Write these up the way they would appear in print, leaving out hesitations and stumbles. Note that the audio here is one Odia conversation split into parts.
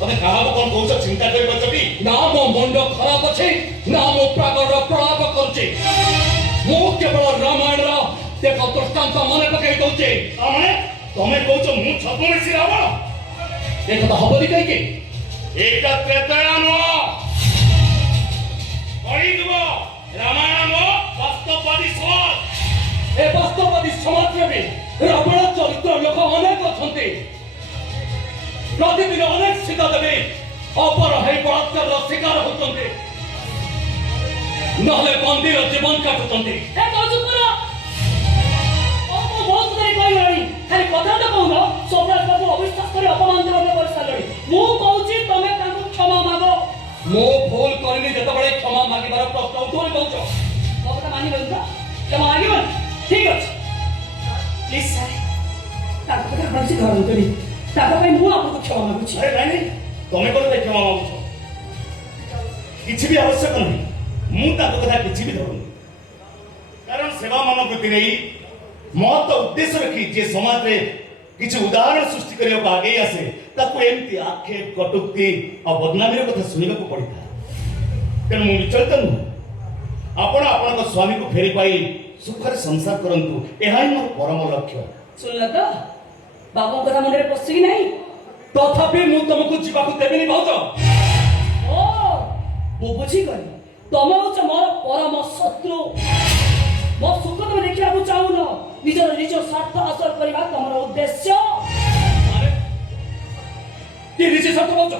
ତମେ କାହାକୁ କଣ କହୁଛ ଚିନ୍ତା କରି ବଚଟି? ନା ମୋ ମୁଣ୍ଡ ଖରାପ ଅଛି ନା ମୁଁ ପ୍ରାଗର ପ୍ରଳାପ କରୁଛି। ମୁଁ କେବଳ ରାମାୟଣର ଏକ ଦୃଷ୍ଟାନ୍ତ ମନେ ପକାଇ ଦଉଛି। ତମେ କହୁଛ ମୁଁ ଛଦ୍ମବେଶୀ ରାବଣ? ଏ କଥା ହବନି କାହିଁକି? ଏଇଟା ତ୍ରେତୟା ନୁହଁ, କଳିଯୁଗ। ରାମାୟଣ ନୁହଁ, ବାସ୍ତବବାଦୀ ସମାଜ। ଏ ବାସ୍ତବବାଦୀ ସମାଜରେ ବି ରାବଣ ଚରିତ୍ର ଲୋକ ଅନେକ ଅଛନ୍ତି। ପ୍ରତିଦିନ ଅନେକ ସୀତା ଦେବୀ ଅପରାହୀ ବଳାତ୍କାରର ଶିକାର ହେଉଛନ୍ତି, ନହେଲେ ବନ୍ଦୀର ଜୀବନ କାଟୁଛନ୍ତି। ବହୁତ କରି କହିଲଣି, ଖାଲି କଥା ତ କହୁନ। ସୌଭାଗ୍ୟ ବାବୁ ଅବିଶ୍ୱାସ କରି ଅପମାନ କରିସାରିଲଣି। ମୁଁ କହୁଛି ତମେ ତାଙ୍କୁ କ୍ଷମା ମାଗ। ମୁଁ ଭୁଲ କରିନି ଯେତେବେଳେ କ୍ଷମା ମାଗିବାର ପ୍ରଶ୍ନ ଉଠୁନି କହୁଛ। ମୋ କଥା ମାନିବନି ତ? କ୍ଷମା ମାଗିବନି? ଠିକ ଅଛି, ପ୍ଲିଜ ସାର୍, ତାଙ୍କ କଥା ଆପଣ କିଛି ଧରନ୍ତୁନି। ତାଙ୍କ ପାଇଁ ମୁଁ ଆପଣଙ୍କୁ କ୍ଷମା ମାଗୁଛି। ଆରେ ନାଇଁ ନାଇଁ, ତମେ କଣ ପାଇଁ କ୍ଷମା ମାଗୁଛ? କିଛି ବି ଆବଶ୍ୟକ ନାହିଁ। ମୁଁ ତାଙ୍କ କଥା କିଛି ବି ଧରୁନି, କାରଣ ସେବା ମନୋବୃତ୍ତି ନେଇ ମହତ ଉଦ୍ଦେଶ୍ୟ ରଖି ଯେ ସମାଜରେ କିଛି ଉଦାହରଣ ସୃଷ୍ଟି କରିବାକୁ ଆଗେଇ ଆସେ, ତାକୁ ଏମିତି ଆକ୍ଷେପ, କଟୁକ୍ତି ଆଉ ବଦନାମୀର କଥା ଶୁଣିବାକୁ ପଡିଥାଏ। ତେଣୁ ମୁଁ ବିଚଳିତ ନୁହେଁ। ଆପଣ ଆପଣଙ୍କ ସ୍ୱାମୀକୁ ଫେରି ପାଇ ସୁଖରେ ସଂସାର କରନ୍ତୁ, ଏହା ହିଁ ମୋର ପରମ ଲକ୍ଷ୍ୟ। ଶୁଣିଲ ତ, ବାବୁଙ୍କ କଥା ମୁଣ୍ଡରେ ପଶିଛି କି ନାହିଁ? ତଥାପି ମୁଁ ତମକୁ ଯିବାକୁ ଦେବିନି ଭାଉଜ। ଓ, ମୁଁ ବୁଝିଗଲି, ତମେ ହଉଛ ମୋର ପରମ ଶତ୍ରୁ। ମୋ ସୁଖ ତମେ ଦେଖିବାକୁ ଚାହୁଁନ, ନିଜର ନିଜ ସ୍ୱାର୍ଥ ହାସଲ କରିବା ତମର ଉଦ୍ଦେଶ୍ୟ। କି ନିଜେ ସତ ଭାଉଜ?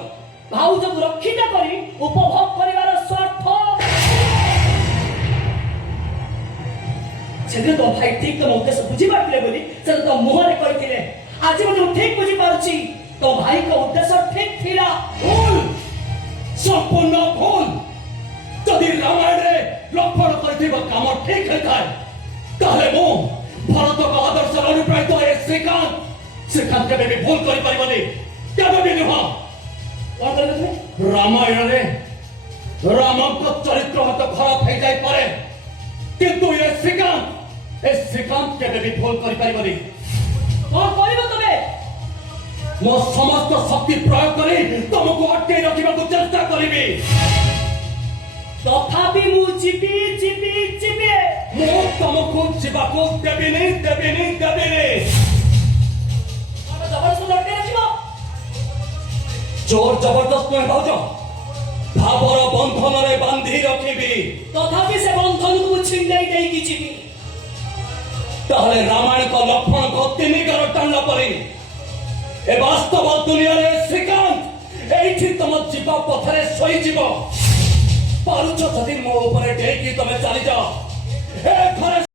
ଭାଉଜକୁ ରକ୍ଷିତ କରି ଉପଭୋଗ କରିବାର ସ୍ୱାର୍ଥ। ସେଦିନ ତମ ଭାଇ ଠିକ ତମ ଉଦ୍ଦେଶ୍ୟ ବୁଝିପାରିଥିଲେ ବୋଲି ସେ ତମ ମୁହଁରେ କହିଥିଲେ। ଆଜି ମଧ୍ୟ ମୁଁ ଠିକ ବୁଝିପାରୁଛି, ତମ ଭାଇଙ୍କ ଉଦ୍ଦେଶ୍ୟ ଠିକ ଥିଲା। ଭୁଲ, ସମ୍ପୂର୍ଣ୍ଣ ଭୁଲ। ଯଦି ରାମାୟଣରେ ଲକ୍ଷ୍ମଣ କରିଥିବା କାମ ଠିକ ହେଇଥାଏ, ତାହେଲେ ମୁଁ ଭରତଙ୍କ ଆଦର୍ଶର ଅନୁପ୍ରାଣିତ ଏ ଶ୍ରୀକାନ୍ତ କେବେ ବି ଭୁଲ କରିପାରିବନି, କେବେ ବି ନୁହଁ। କଣ କହିଲ ତୁମେ? ରାମାୟଣରେ ରାମଙ୍କ ଚରିତ୍ର ମତ ଖରାପ ହେଇଯାଇପାରେ, କିନ୍ତୁ ଏ ଶ୍ରୀକାନ୍ତ କେବେ ବି ଭୁଲ କରିପାରିବନି। କଣ କରିବ ତମେ? ମୋ ସମସ୍ତ ଶକ୍ତି ପ୍ରୟୋଗ କରି ତମକୁ ଅଟକେଇ ରଖିବାକୁ ଚେଷ୍ଟା କରିବି। ତଥାପି ମୁଁ ଯିବି। ମୁଁ ତମକୁ ଯିବାକୁ ଦେବିନି। ଜବରଦସ୍ତ ଲଟକେଇ ରଖିବ? ଜୋର ଜବରଦସ୍ତ ନୁହେଁ ଭାଉଜ, ଭାବର ବନ୍ଧନରେ ବାନ୍ଧି ରଖିବି। ତଥାପି ସେ ବନ୍ଧନକୁ ମୁଁ ଛିଣ୍ଡାଇ ଦେଇକି ଯିବି। ତାହେଲେ ରାମାୟଣଙ୍କ ଲକ୍ଷ୍ମଣଙ୍କ ତିନି ଗାର ଟାଣିଲା ପରେ ଏ ବାସ୍ତବ ଦୁନିଆରେ ଶ୍ରୀକାନ୍ତ ଏଇଠି ତମ ଯିବା ପଥରେ ଶୋଇଯିବ। ପାରୁଛ ଯଦି ମୋ ଉପରେ ଡେଇଁକି ତମେ ଚାଲି